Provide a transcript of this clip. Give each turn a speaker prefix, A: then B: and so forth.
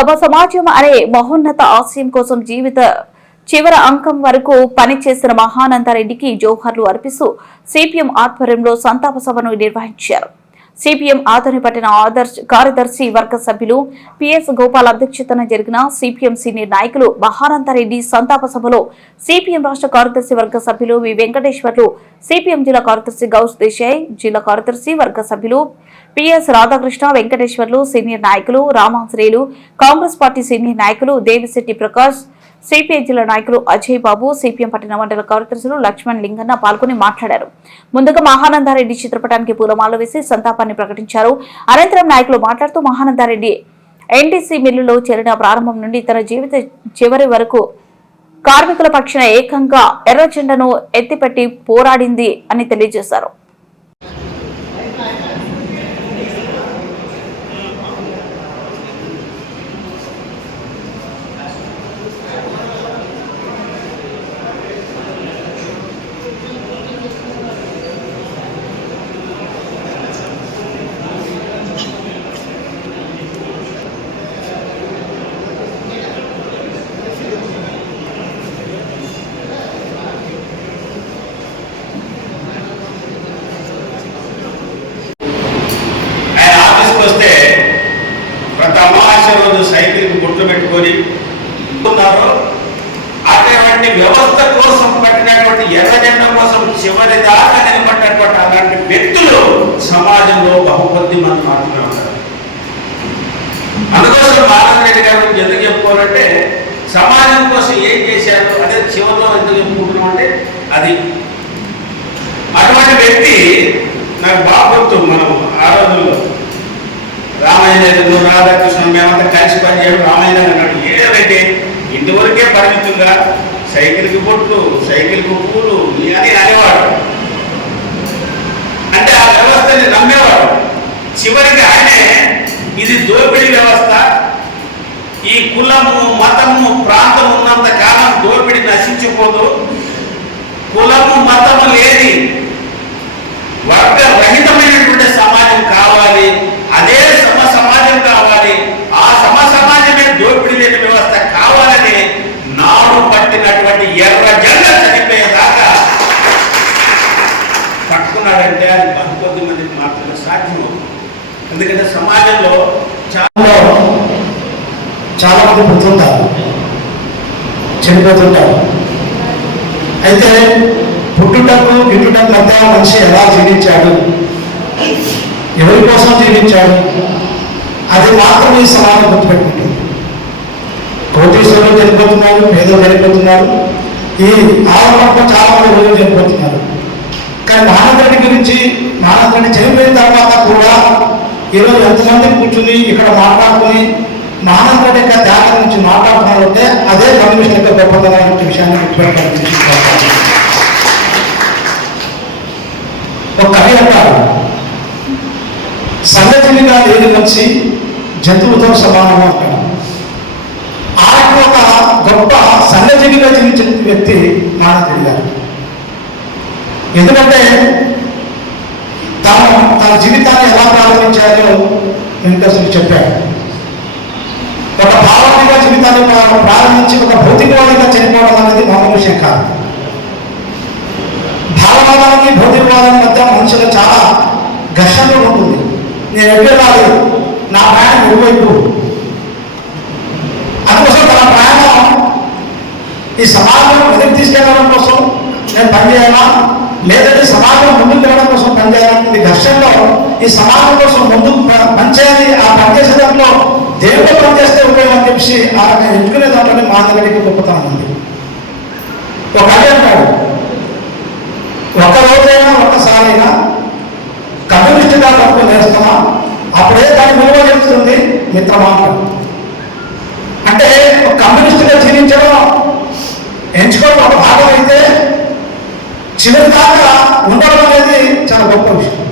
A: తమ సమాజం అనే మహోన్నత ఆశయం కోసం జీవిత చివరి అంకం వరకు పనిచేసిన మహానందారెడ్డికి జోహర్లు అర్పిస్తూ సిపిఎం ఆధ్వర్యంలో సంతాప సభను నిర్వహించారు. సిపిఎం ఆధ్వర్యం పట్టిన కార్యదర్శి వర్గ సభ్యులు పిఎస్ గోపాల్ అధ్యక్షతన జరిగిన సిపిఎం సీనియర్ నాయకులు మహానందారెడ్డి సంతాప సభలో సిపిఎం రాష్ట్ర కార్యదర్శి వర్గ సభ్యులు వి వెంకటేశ్వర్లు సిపిఎం జిల్లా కార్యదర్శి గౌస్ దేశాయ్ జిల్లా కార్యదర్శి వర్గ సభ్యులు పిఎస్ రాధాకృష్ణ వెంకటేశ్వర్లు సీనియర్ నాయకులు రామాశ్రేయులు కాంగ్రెస్ పార్టీ సీనియర్ నాయకులు దేవిశెట్టి ప్రకాష్ సిపిఐ జిల్లా నాయకులు అజయ్ బాబు సిపిఎం పట్టణ మండల కార్యదర్శులు లక్ష్మణ్ లింగన్న పాల్గొని మాట్లాడారు. ముందుగా మహానందారెడ్డి చిత్రపటానికి పూలమాల వేసి సంతాపాన్ని ప్రకటించారు. అనంతరం నాయకులు మాట్లాడుతూ మహానందారెడ్డి ఎన్టీసీ మిల్లులో చేరిన ప్రారంభం నుండి తన జీవిత చివరి వరకు కార్మికుల పక్షాన ఏకంగా ఎర్ర జెండను ఎత్తిపెట్టి పోరాడింది అని తెలియజేశారు.
B: సైకిల్ గుర్తు పెట్టుకొని ఉన్నారు. అటువంటి వ్యవస్థ కోసం పట్టినటువంటి ఎర్రజెండ కోసం చివరి దాకా నిలబడినటువంటి అలాంటి వ్యక్తులు సమాజంలో బహుకొద్ది మంది మాత్రమే ఉన్నారు. అందుకోసం మాధవ గారు ఎందుకు చెప్పుకోవాలంటే సమాజం కోసం ఏం చేశారు అదే చివరిలో ఎందుకు చెప్పుకుంటున్నాం అంటే అది అటువంటి వ్యక్తి నాకు బాగా గుర్తు మనం ఆ రోజుల్లో రామాయణ రాధాకృష్ణ మేమంతా కలిసి పనిచేయడం రామాయణ అన్నాడు ఏదంటే ఇంతవరకే పరిమితంగా సైకిల్కి బొట్లు సైకిల్కి పూలు అని అనేవాడు అంటే ఆ వ్యవస్థని నమ్మేవాడు. చివరికి ఆయనే ఇది దోపిడీ వ్యవస్థ. ఈ కులము మతము ప్రాంతం ఉన్నంత కాలం దోపిడీ నశించిపోదు. కులము మతము లేని వర్గ రహితమైనటువంటి సమాజం కావాలి అదే సమ సమాజం కావాలి ఆ సమ సమాజమే దోపిడీ లేని వ్యవస్థ కావాలని నాడు పట్టినటువంటి ఎర్ర జెండ చనిపోయేదాకా పట్టుకున్నాడంటే అది బహుకొద్ది మందికి మాత్రమే సాధ్యం ఎందుకంటే సమాజంలో చాలా
C: చాలా మంది పుట్టుంటారు. చనిపోతుంటారు. అయితే పుట్టుటకు గిట్టుటకు మధ్య మనిషి ఎలా జీవించాడు? ఎవరి కోసం జీవించాడు? అది మాత్రం ఈ సమాజం గుర్తుపెట్టుకుంటుంది. కోటీశ్వరులు చనిపోతున్నారు పేదలు చనిపోతున్నారు. ఈ ఆరోపణ చాలా మంది రోజులు చనిపోతున్నారు. కానీ మానవుడి గురించి మానవుడిని చనిపోయిన తర్వాత కూడా ఈరోజు ఎంతమంది కూర్చుని ఇక్కడ మాట్లాడుకుని మానవుడి యొక్క త్యాగం నుంచి మాట్లాడుతున్నారంటే అదే కమ్యూనిస్ట్ యొక్క గొప్పతనమైన విషయాన్ని గుర్తుపెట్టుకోవాలి ఒక కవి అంటారు సంగతిగా లేని మనిషి జంతువుతో సమానం అంటాడు ఆయన ఒక గొప్ప సన్నజీవిగా జీవించిన వ్యక్తి మానవుడి గారు ఎందుకంటే తన జీవితాన్ని ఎలా ప్రారంభించారో వెంకటేశ్వరుడు చెప్పాడు. ఒక భావనిగా జీవితాన్ని ప్రారంభించి ఒక భౌతికవాదిగా చనిపోవడం అనేది మామూలు విషయం కాదు. భావవాదానికి భౌతికవాదం మధ్య మనుషులు చాలా ఘర్షణ ఉంటుంది. నేను ఎక్కడ రాలేదు. నా ప్రయాణం ఇరువైపు. అందుకోసం తన ప్రయాణం ఈ సమాజం వెనక్కి తీసుకెళ్ళడం కోసం నేను పనిచేయాలా? లేదంటే సమాజం ముందుకు వెళ్ళడం కోసం పనిచేయాలనుకుంది ఘర్షణలో ఈ సమాజం కోసం ముందుకు ప- పనిచేయాలి ఆ పనిచేసే దాంట్లో దేవుడు పనిచేస్తే ఉపయోగం అని చెప్పి ఆయన ఎంచుకునే దాంట్లోనే మాధవుడికి గొప్పతనం ఉంది. ఒక అంటాడు. ఒక రోజైనా ఒకసారైనా కమ్యూనిస్టుగా తప్పు చేస్తామా అప్పుడే దాని విలువ చెప్తుంది మిత్రమా అంటే కమ్యూనిస్టుగా జీవించడం ఎంచుకోవడం ఒక భాగం అయితే చివరి దాకా ఉండడం అనేది చాలా గొప్ప విషయం.